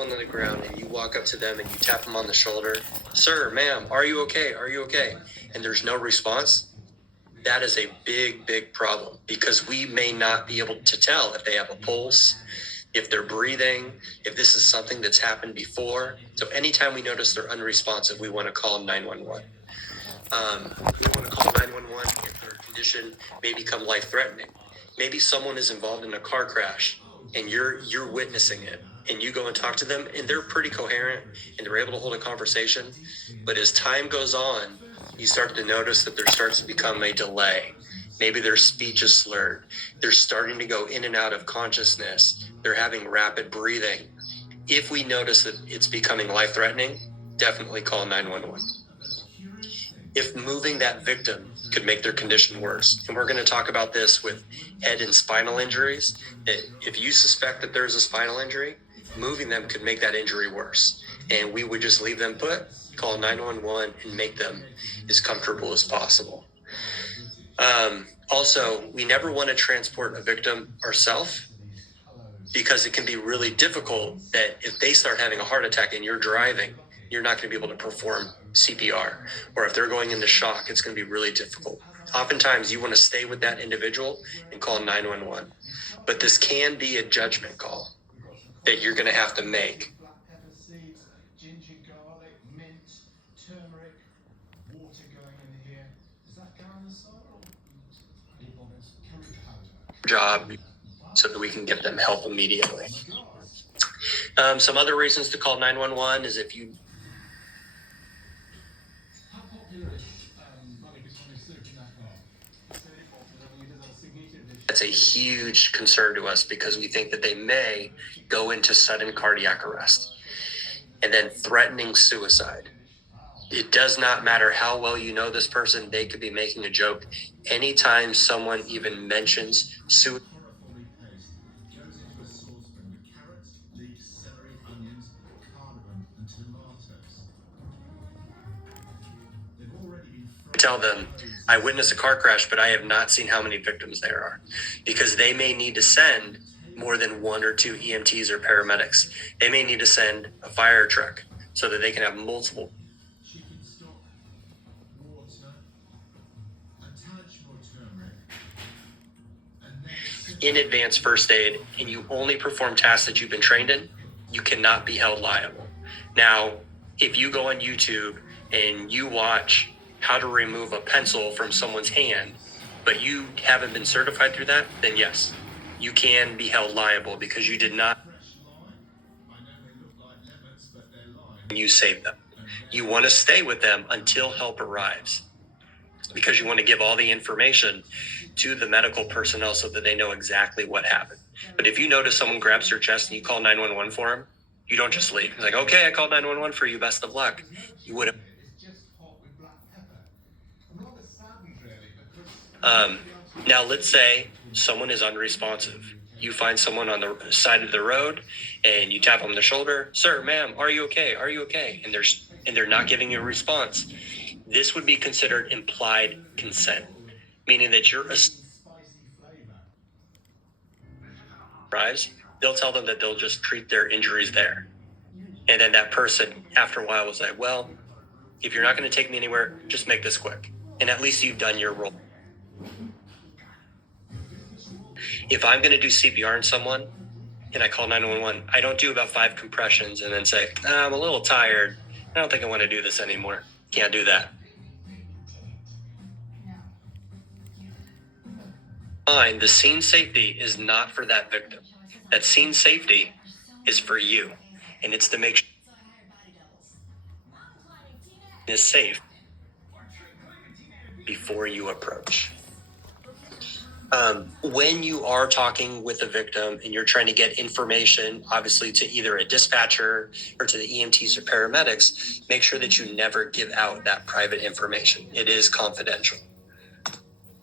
on the ground and you walk up to them and you tap them on the shoulder, sir, ma'am, are you okay? Are you okay? And there's no response. That is a big problem, because we may not be able to tell if they have a pulse, if they're breathing, if this is something that's happened before. So anytime we notice they're unresponsive, we want to call 911. We want to call 911 if their condition may become life-threatening. Maybe someone is involved in a car crash and you're witnessing it, and you go and talk to them and they're pretty coherent and they're able to hold a conversation. But as time goes on, you start to notice that there starts to become a delay. Maybe their speech is slurred. They're starting to go in and out of consciousness. They're having rapid breathing. If we notice that it's becoming life-threatening, definitely call 911. If moving that victim could make their condition worse, and we're going to talk about this with head and spinal injuries, that if you suspect that there's a spinal injury, moving them could make that injury worse. And we would just leave them put, call 911, and make them as comfortable as possible. Also, we never want to transport a victim ourselves, because it can be really difficult that if they start having a heart attack and you're driving, you're not going to be able to perform CPR. Or if they're going into shock, it's going to be really difficult. Oftentimes, you want to stay with that individual and call 911. But this can be a judgment call that you're going to have to make. Job so that we can get them help immediately. Some other reasons to call 911 is if you that's a huge concern to us, because we think that they may go into sudden cardiac arrest and then threatening suicide. It does not matter how well you know this person, they could be making a joke. Anytime someone even mentions suicide, tell them, I witnessed a car crash, but I have not seen how many victims there are, because they may need to send more than 1 or 2 EMTs or paramedics. They may need to send a fire truck so that they can have multiple. In advanced first aid, and you only perform tasks that you've been trained in, you cannot be held liable. Now, if you go on YouTube and you watch how to remove a pencil from someone's hand, but you haven't been certified through that, then yes, you can be held liable, because you did not. You saved them. You want to stay with them until help arrives, because you want to give all the information to the medical personnel so that they know exactly what happened. But if you notice someone grabs their chest and you call 911 for them, you don't just leave. It's like, okay, I called 911 for you, best of luck. You would have. Now, let's say someone is unresponsive. You find someone on the side of the road and you tap them on the shoulder, sir, ma'am, are you okay? Are you okay? And they're not giving you a response. This would be considered implied consent, meaning that arrives, they'll tell them that they'll just treat their injuries there. And then that person, after a while, was like, well, if you're not going to take me anywhere, just make this quick. And at least you've done your role. If I'm going to do CPR on someone and I call 911, I don't do about 5 compressions and then say, I'm a little tired. I don't think I want to do this anymore. Can't do that. The scene safety is not for that victim. That scene safety is for you. And it's to make sure it's safe before you approach. When you are talking with a victim and you're trying to get information, obviously to either a dispatcher or to the EMTs or paramedics, make sure that you never give out that private information. It is confidential.